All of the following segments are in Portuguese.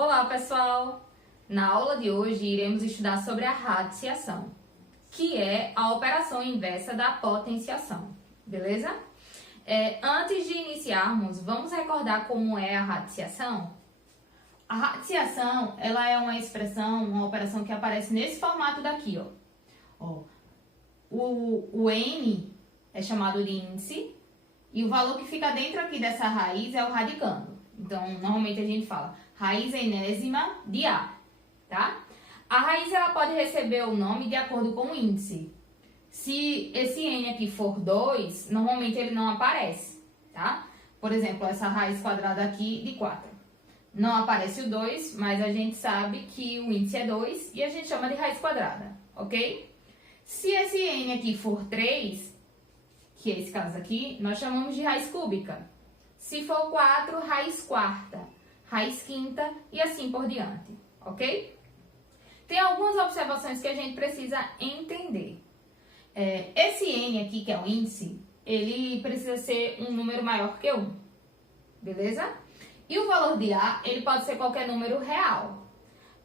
Olá, pessoal! Na aula de hoje, iremos estudar sobre a radiciação, que é a operação inversa da potenciação, beleza? Antes de iniciarmos, vamos recordar como é a radiciação? A radiciação, ela é uma expressão, uma operação que aparece nesse formato daqui, ó. O N é chamado de índice e o valor que fica dentro aqui dessa raiz é o radicando. Então, normalmente a gente fala raiz enésima de A, tá? A raiz, ela pode receber o nome de acordo com o índice. Se esse N aqui for 2, normalmente ele não aparece, tá? Por exemplo, essa raiz quadrada aqui de 4. Não aparece o 2, mas a gente sabe que o índice é 2 e a gente chama de raiz quadrada, ok? Se esse N aqui for 3, que é esse caso aqui, nós chamamos de raiz cúbica. Se for 4, raiz quarta, raiz quinta e assim por diante, ok? Tem algumas observações que a gente precisa entender. Esse N aqui, que é o índice, ele precisa ser um número maior que 1, beleza? E o valor de A, ele pode ser qualquer número real.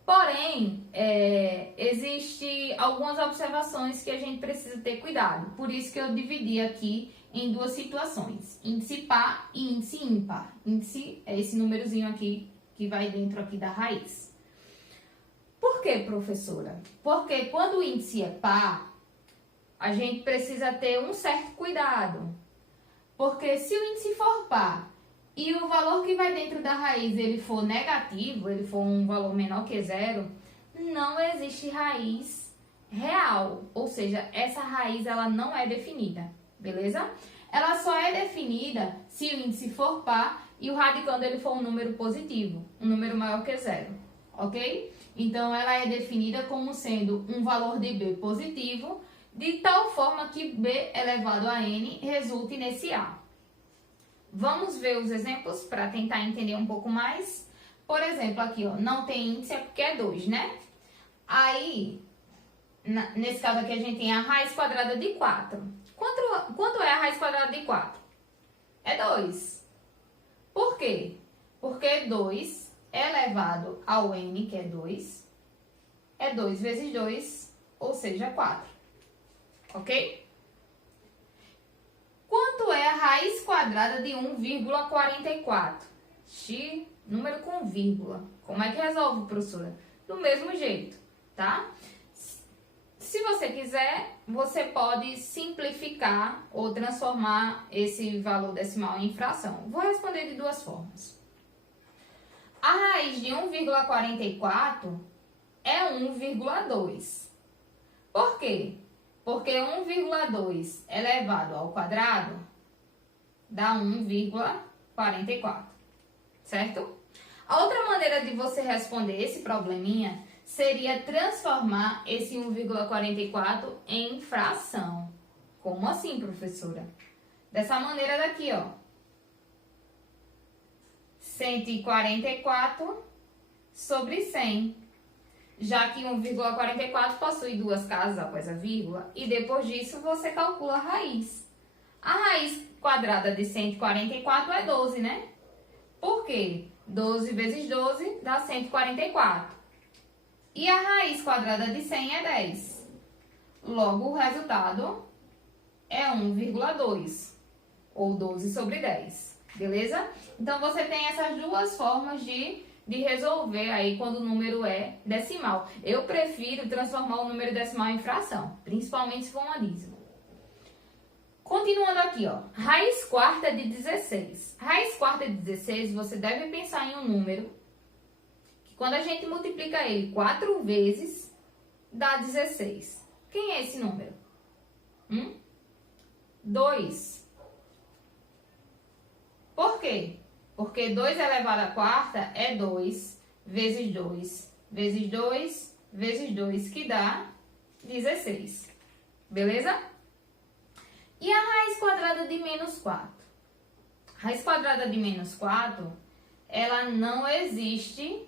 Porém, existe algumas observações que a gente precisa ter cuidado. Por isso que eu dividi aqui em duas situações, índice par e índice ímpar. Índice é esse númerozinho aqui que vai dentro aqui da raiz. Por que, professora? Porque quando o índice é par, a gente precisa ter um certo cuidado. Porque se o índice for par e o valor que vai dentro da raiz ele for negativo, ele for um valor menor que 0, não existe raiz real. Ou seja, essa raiz ela não é definida, beleza? Ela só é definida se o índice for par e o radicando ele for um número positivo, um número maior que 0, ok? Então, ela é definida como sendo um valor de B positivo, de tal forma que B elevado a N resulte nesse A. Vamos ver os exemplos para tentar entender um pouco mais. Por exemplo, aqui, ó, não tem índice porque é 2, né? Aí, nesse caso aqui, a gente tem a raiz quadrada de 4. Quanto é a raiz quadrada de 4? É 2. Por quê? Porque 2 elevado ao N, que é 2, é 2 vezes 2, ou seja, 4. Ok? Quanto é a raiz quadrada de 1,44? X, número com vírgula. Como é que resolve, professora? Do mesmo jeito, tá? Se você quiser, você pode simplificar ou transformar esse valor decimal em fração. Vou responder de duas formas. A raiz de 1,44 é 1,2. Por quê? Porque 1,2 elevado ao quadrado dá 1,44, certo? A outra maneira de você responder esse probleminha seria transformar esse 1,44 em fração. Como assim, professora? Dessa maneira daqui, ó. 144 sobre 100. Já que 1,44 possui duas casas após a vírgula, e depois disso você calcula a raiz. A raiz quadrada de 144 é 12, né? Por quê? 12 vezes 12 dá 144. E a raiz quadrada de 100 é 10. Logo, o resultado é 1,2, ou 12 sobre 10. Beleza? Então, você tem essas duas formas de resolver aí quando o número é decimal. Eu prefiro transformar o número decimal em fração, principalmente se for uma dízima. Continuando aqui, ó, raiz quarta de 16. Raiz quarta de 16, você deve pensar em um número que quando a gente multiplica ele 4 vezes, dá 16. Quem é esse número? 2. Por quê? Porque 2 elevado à quarta é 2 vezes 2 vezes 2 vezes 2, que dá 16. Beleza? E a raiz quadrada de menos 4? Raiz quadrada de menos 4, ela não existe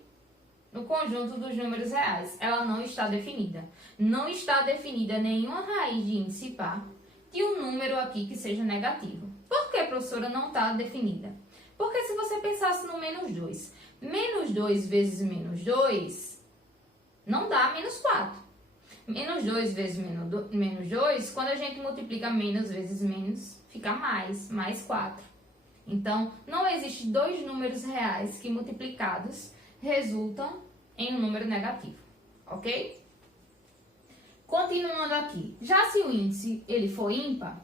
no conjunto dos números reais. Ela não está definida. Não está definida nenhuma raiz de índice par de um número aqui que seja negativo. Por que, professora, não está definida? Porque se você pensasse no menos 2 vezes menos 2 não dá menos 4. Menos 2 vezes menos 2, quando a gente multiplica menos vezes menos, fica mais 4. Então, não existe dois números reais que multiplicados resultam em um número negativo, ok? Continuando aqui, já se o índice ele for ímpar,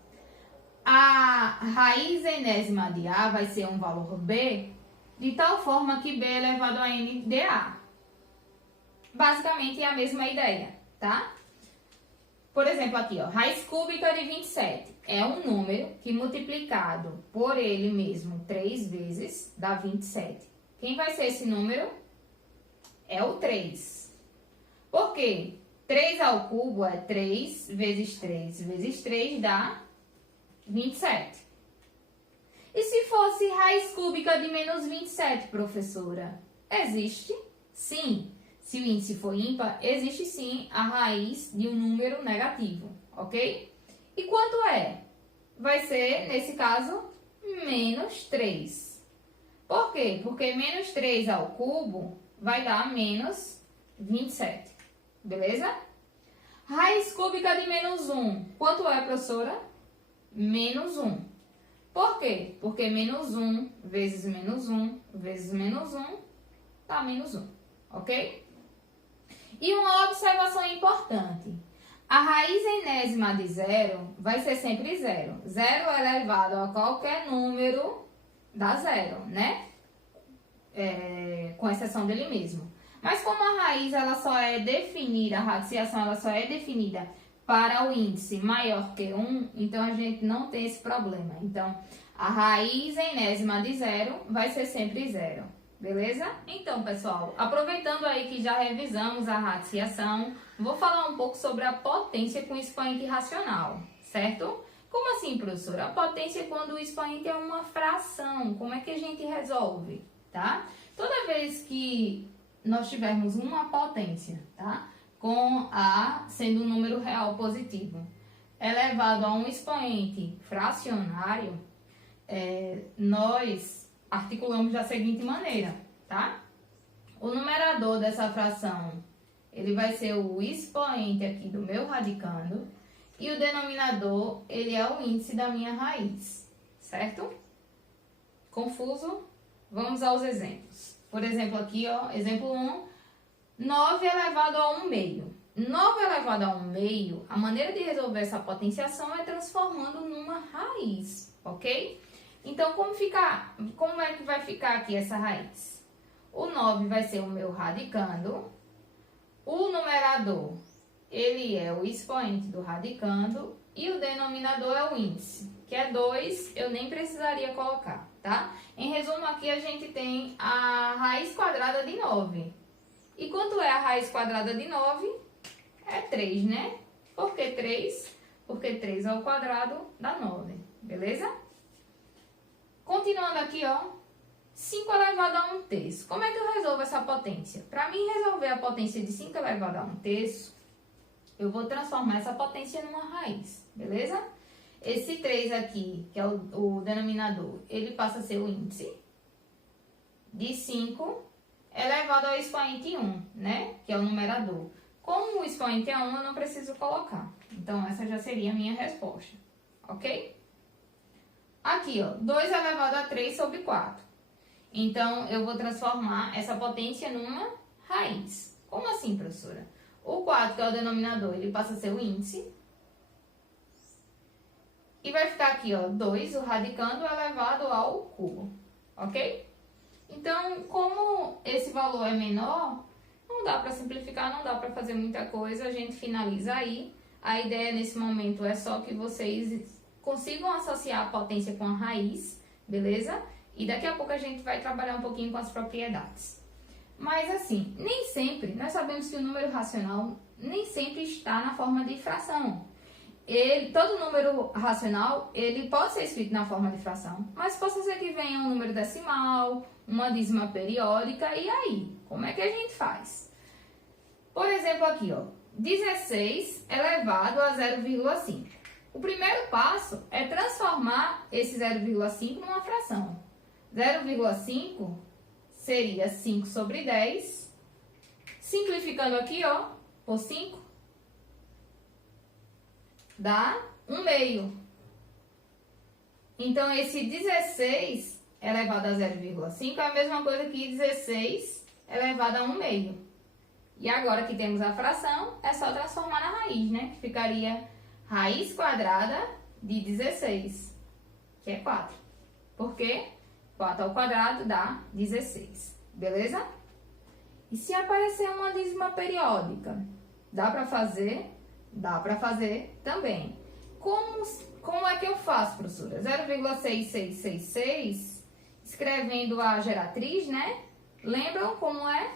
a raiz enésima de A vai ser um valor B, de tal forma que B é elevado a N de A. Basicamente é a mesma ideia, tá? Por exemplo, aqui, ó, raiz cúbica de 27 é um número que multiplicado por ele mesmo 3 vezes dá 27. Quem vai ser esse número? É o 3. Por quê? 3 ao cubo é 3 vezes 3 vezes 3 dá 27. E se fosse raiz cúbica de menos 27, professora? Existe? Sim. Se o índice for ímpar, existe sim a raiz de um número negativo, ok? E quanto é? Vai ser, nesse caso, menos 3. Por quê? Porque menos 3 ao cubo vai dar menos 27, beleza? Raiz cúbica de menos 1, quanto é, professora? Menos 1. Por quê? Porque menos 1 vezes menos 1 vezes menos 1 dá menos 1, ok? E uma observação importante. A raiz enésima de 0 vai ser sempre 0. 0 elevado a qualquer número dá 0, né? Com exceção dele mesmo. Mas como a raiz ela só é definida, a radiciação ela só é definida para o índice maior que 1, então a gente não tem esse problema. Então, a raiz enésima de 0 vai ser sempre 0. Beleza? Então, pessoal, aproveitando aí que já revisamos a radiciação, vou falar um pouco sobre a potência com expoente racional, certo? Como assim, professora? A potência é quando o expoente é uma fração. Como é que a gente resolve, tá? Toda vez que nós tivermos uma potência, tá? Com A sendo um número real positivo, elevado a um expoente fracionário, nós articulamos da seguinte maneira, tá? O numerador dessa fração, ele vai ser o expoente aqui do meu radicando, e o denominador, ele é o índice da minha raiz, certo? Confuso? Vamos aos exemplos. Por exemplo, aqui, ó, exemplo 1, 9 elevado a 1 meio. 9 elevado a 1 meio, a maneira de resolver essa potenciação é transformando numa raiz, ok? Então, como é que vai ficar aqui essa raiz? O 9 vai ser o meu radicando. O numerador, ele é o expoente do radicando. E o denominador é o índice, que é 2, eu nem precisaria colocar, tá? Em resumo, aqui a gente tem a raiz quadrada de 9. E quanto é a raiz quadrada de 9? É 3, né? Por que 3? Porque 3 ao quadrado dá 9, beleza? Continuando aqui, ó, 5 elevado a 1 terço. Como é que eu resolvo essa potência? Para mim resolver a potência de 5 elevado a 1 terço, eu vou transformar essa potência numa raiz, beleza? Esse 3 aqui, que é o denominador, ele passa a ser o índice de 5 elevado ao expoente 1, né? Que é o numerador. Como o expoente é 1, eu não preciso colocar. Então, essa já seria a minha resposta, ok? Aqui, ó, 2 elevado a 3 sobre 4. Então, eu vou transformar essa potência numa raiz. Como assim, professora? O 4, que é o denominador, ele passa a ser o índice. E vai ficar aqui, ó, 2, o radicando elevado ao cubo, ok? Então, como esse valor é menor, não dá para simplificar, não dá para fazer muita coisa, a gente finaliza aí. A ideia nesse momento é só que vocês consigam associar a potência com a raiz, beleza? E daqui a pouco a gente vai trabalhar um pouquinho com as propriedades. Mas assim, nem sempre, nós sabemos que o número racional nem sempre está na forma de fração. Todo número racional, ele pode ser escrito na forma de fração, mas pode ser que venha um número decimal, uma dízima periódica, e aí? Como é que a gente faz? Por exemplo, aqui, ó, 16 elevado a 0,5. O primeiro passo é transformar esse 0,5 numa fração. 0,5 seria 5 sobre 10. Simplificando aqui, ó, por 5, dá 1 meio. Então, esse 16 elevado a 0,5 é a mesma coisa que 16 elevado a 1 meio. E agora que temos a fração, é só transformar na raiz, né? Que ficaria raiz quadrada de 16, que é 4. Por quê? 4 ao quadrado dá 16, beleza? E se aparecer uma dízima periódica, dá para fazer? Dá para fazer também. Como é que eu faço, professora? 0,6666, escrevendo a geratriz, né? Lembram como é?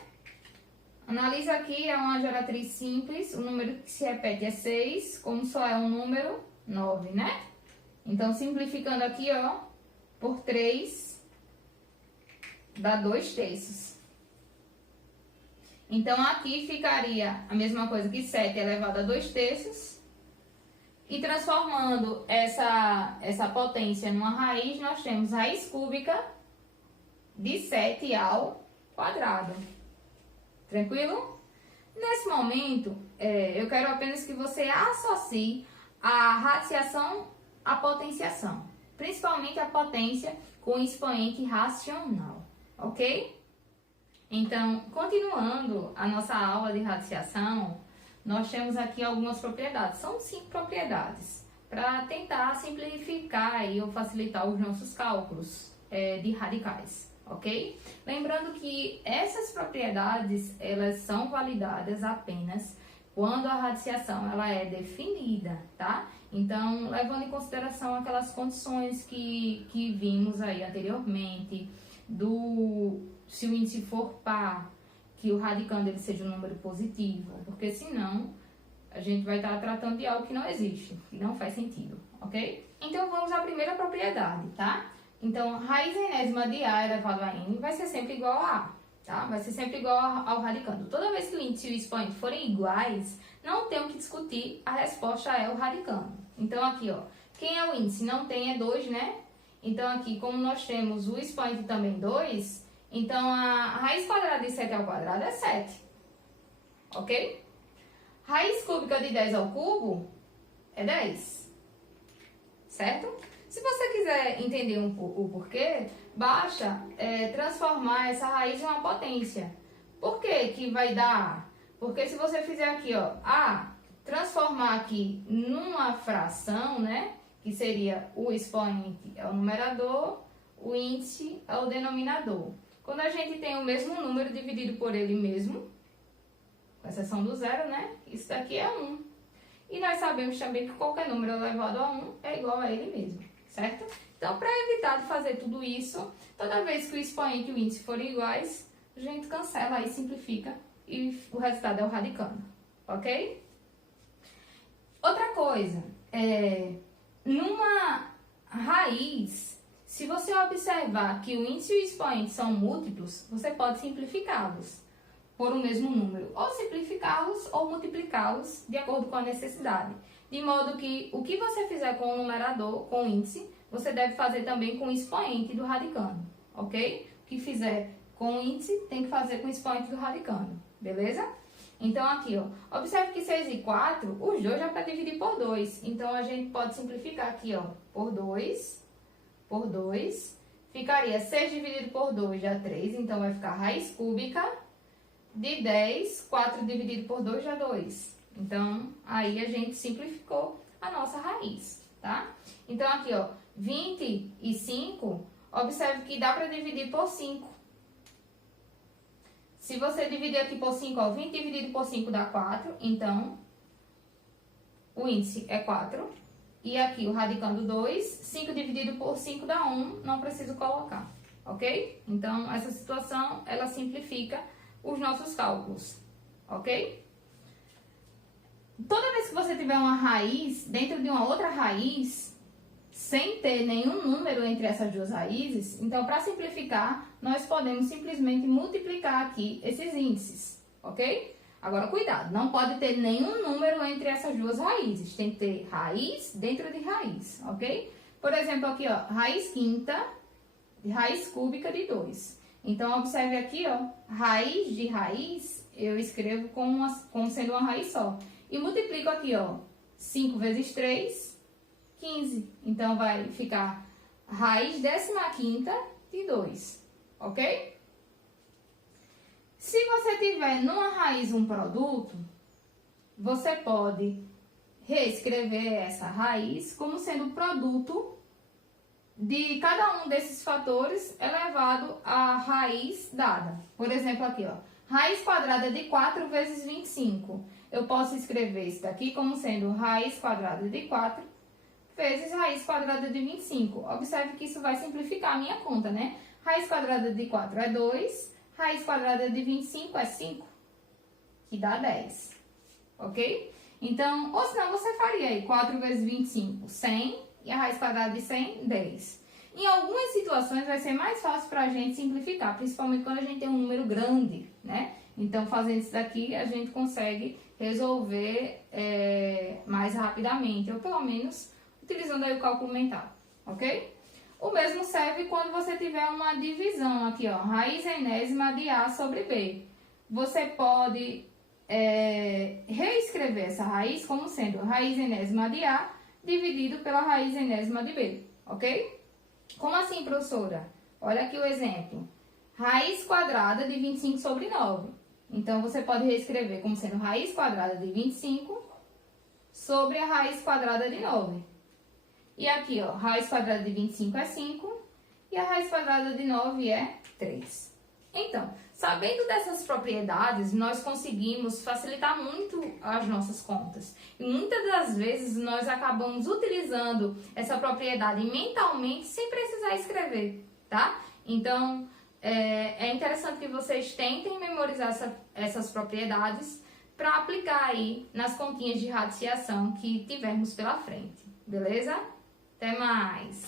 Analisa aqui, é uma geratriz simples, o número que se repete é 6, como só é um número, 9, né? Então, simplificando aqui, ó, por 3, dá 2 terços. Então, aqui ficaria a mesma coisa que 7 elevado a 2 terços. E transformando essa potência numa raiz, nós temos raiz cúbica de 7 ao quadrado. Tranquilo? Nesse momento, eu quero apenas que você associe a radiciação à potenciação. Principalmente a potência com expoente racional. Ok? Então, continuando a nossa aula de radiciação, nós temos aqui algumas propriedades. São 5 propriedades para tentar simplificar ou facilitar os nossos cálculos de radicais, ok? Lembrando que essas propriedades, elas são validadas apenas quando a radiciação ela é definida, tá? Então, levando em consideração aquelas condições que vimos aí anteriormente, se o índice for par, que o radicando ele seja um número positivo, porque senão a gente vai estar tratando de algo que não existe, que não faz sentido, ok? Então vamos à primeira propriedade, tá? Então, raiz enésima de A elevado a N vai ser sempre igual a A, tá? Vai ser sempre igual ao radicando. Toda vez que o índice e o expoente forem iguais, não tem o que discutir, a resposta é o radicando. Então aqui, ó, quem é o índice? Não tem, é 2, né? Então aqui, como nós temos o expoente também 2, então, a raiz quadrada de 7 ao quadrado é 7, ok? Raiz cúbica de 10 ao cubo é 10, certo? Se você quiser entender o porquê, basta transformar essa raiz em uma potência. Por que que vai dar? Porque se você fizer aqui, ó, transformar aqui numa fração, né? Que seria o expoente é o numerador, o índice é o denominador. Quando a gente tem o mesmo número dividido por ele mesmo, com exceção do zero, né? Isso daqui é 1. E nós sabemos também que qualquer número elevado a 1 é igual a ele mesmo, certo? Então, para evitar de fazer tudo isso, toda vez que o expoente e o índice forem iguais, a gente cancela e simplifica e o resultado é o radicando, ok? Outra coisa, numa raiz, se você observar que o índice e o expoente são múltiplos, você pode simplificá-los por um mesmo número, ou simplificá-los ou multiplicá-los de acordo com a necessidade. De modo que o que você fizer com o numerador, com o índice, você deve fazer também com o expoente do radicando, ok? O que fizer com o índice, tem que fazer com o expoente do radicando, beleza? Então aqui, ó, observe que 6 e 4, os dois já para dividir por 2. Então a gente pode simplificar aqui, ó, por 2, ficaria 6 dividido por 2 dá 3, então vai ficar raiz cúbica de 10, 4 dividido por 2 dá 2. Então, aí a gente simplificou a nossa raiz, tá? Então, aqui, ó, 25, observe que dá para dividir por 5. Se você dividir aqui por 5, ó, 20 dividido por 5 dá 4, então, o índice é 4. E aqui, o radicando 2, 5 dividido por 5 dá 1, não preciso colocar, ok? Então, essa situação, ela simplifica os nossos cálculos, ok? Toda vez que você tiver uma raiz dentro de uma outra raiz, sem ter nenhum número entre essas duas raízes, então, para simplificar, nós podemos simplesmente multiplicar aqui esses índices, ok? Agora, cuidado, não pode ter nenhum número entre essas duas raízes. Tem que ter raiz dentro de raiz, ok? Por exemplo, aqui, ó, raiz quinta raiz cúbica de 2. Então, observe aqui, ó, raiz de raiz, eu escrevo como sendo uma raiz só. E multiplico aqui, ó, 5 vezes 3, 15. Então, vai ficar raiz 15ª de 2, ok? Se você tiver numa raiz um produto, você pode reescrever essa raiz como sendo o produto de cada um desses fatores elevado à raiz dada. Por exemplo, aqui, ó, raiz quadrada de 4 vezes 25. Eu posso escrever isso daqui como sendo raiz quadrada de 4 vezes raiz quadrada de 25. Observe que isso vai simplificar a minha conta, né? Raiz quadrada de 4 é 2, raiz quadrada de 25 é 5, que dá 10, ok? Então, ou senão você faria aí 4 vezes 25, 100, e a raiz quadrada de 100, 10. Em algumas situações vai ser mais fácil para a gente simplificar, principalmente quando a gente tem um número grande, né? Então, fazendo isso daqui, a gente consegue resolver mais rapidamente, ou pelo menos utilizando aí o cálculo mental, ok? O mesmo serve quando você tiver uma divisão aqui, ó, raiz enésima de A sobre B. Você pode reescrever essa raiz como sendo raiz enésima de A dividido pela raiz enésima de B, ok? Como assim, professora? Olha aqui o exemplo. Raiz quadrada de 25 sobre 9. Então, você pode reescrever como sendo raiz quadrada de 25 sobre a raiz quadrada de 9. E aqui, ó, raiz quadrada de 25 é 5 e a raiz quadrada de 9 é 3. Então, sabendo dessas propriedades, nós conseguimos facilitar muito as nossas contas. E muitas das vezes nós acabamos utilizando essa propriedade mentalmente sem precisar escrever, tá? Então, é interessante que vocês tentem memorizar essas propriedades para aplicar aí nas continhas de radiciação que tivermos pela frente, beleza? Até mais!